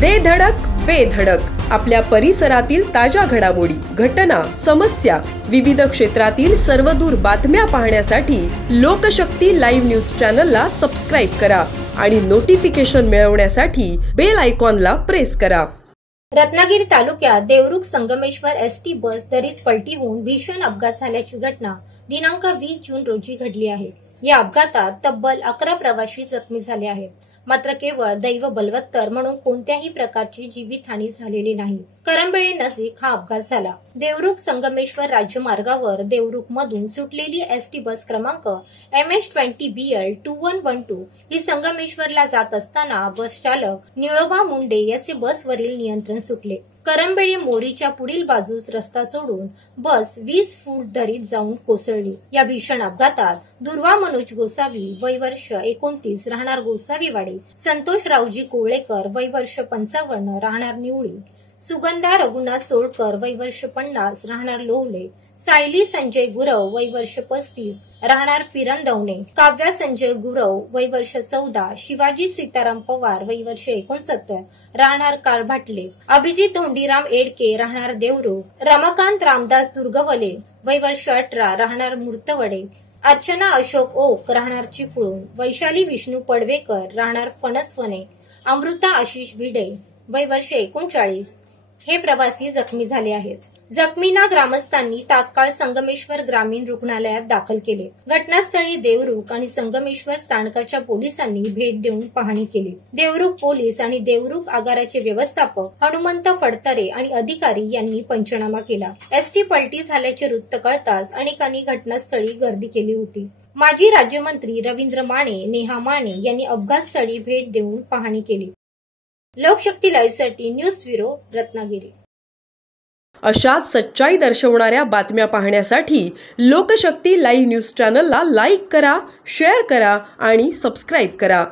दे धडक बेधडक आपल्या परिसरातील ताज्या घडामोडी, घटना, समस्या, विविध क्षेत्रातील सर्वदूर बातम्या पाहण्यासाठी लोकशक्ती लाईव्ह न्यूज चॅनलला सबस्क्राईब करा आणि नोटिफिकेशन मिळवण्यासाठी बेल आयकॉनला प्रेस करा। रत्नागिरी तालुक्यात देवरुख संगमेश्वर एसटी बस दरीत पलटी होऊन भीषण अपघात झाल्याची घटना दिनांक 20 जून रोजी घडली आहे। या अपघातात तब्बल 11 प्रवासी जखमी झाले आहेत। मात्र केवळ दैव बलवत्तर म्हणून कोणत्याही प्रकारची जीवितहानी झालेली नाही। करंबेळे नजीक हा अपघात झाला। देवरुख संगमेश्वर राज्यमार्गावर देवरुख मधून सुटलेली एसटी बस क्रमांक MH20BL 2112 ही संगमेश्वरला जात असताना बस चालक निळोबा मुंडे याचे बसवरील नियंत्रण सुटले। करंबेळे मोरीच्या पुढील बाजूस रस्ता सोडून बस 20 फूट दरीत जाऊन कोसळली। या भीषण अपघातात दुर्वा मनोज गोसावी वय वर्ष 29 राहणार गोसावीवाडी, संतोष रावजी कोळेकर वय वर्ष 55 राहणार निवळी, सुगंधा रघुनाथ सोळकर वय वर्ष 50 राहणार लोहले, सायली संजय गुरव वय वर्ष 35 राहणार पिरंदवणे, काव्या संजय गुरव वय वर्ष 14, शिवाजी सीताराम पवार वय वर्ष 69 राहणार कारभाटले, अभिजित धोंडीराम एडके राहणार देवरुख, रमाकांत रामदास दुर्गवले वय वर्ष 18 राहणार मूर्तवडे, अर्चना अशोक ओक राहणार चिपळूण, वैशाली विष्णू पडवेकर राहणार फणसवणे, अमृता आशिष भिडे वय वर्ष 39 हे प्रवासी जखमी झाले आहेत। जखमींना ग्रामस्थांनी तात्काळ संगमेश्वर ग्रामीण रुग्णालयात दाखल केले। घटनास्थळी देवरुख आणि संगमेश्वर स्थानकाच्या पोलिसांनी भेट देऊन पाहणी केली। देवरुख पोलीस आणि देवरुख आगाराचे व्यवस्थापक हनुमंत फडतरे आणि अधिकारी यांनी पंचनामा केला। एसटी पलटी झाल्याचे वृत्त कळताच अनेकांनी घटनास्थळी गर्दी केली होती। माजी राज्यमंत्री रवींद्र माने, नेहा माने यांनी अपघातस्थळी भेट देऊन पाहणी केली। लोकशक्ती लाईव्हसाठी न्यूज ब्युरो, रत्नागिरी। अशाच सच्चाई दर्शवणाऱ्या बातम्या पाहण्यासाठी लोकशक्ती लाईव्ह न्यूज चॅनलला लाईक करा, शेअर करा आणि सबस्क्राईब करा।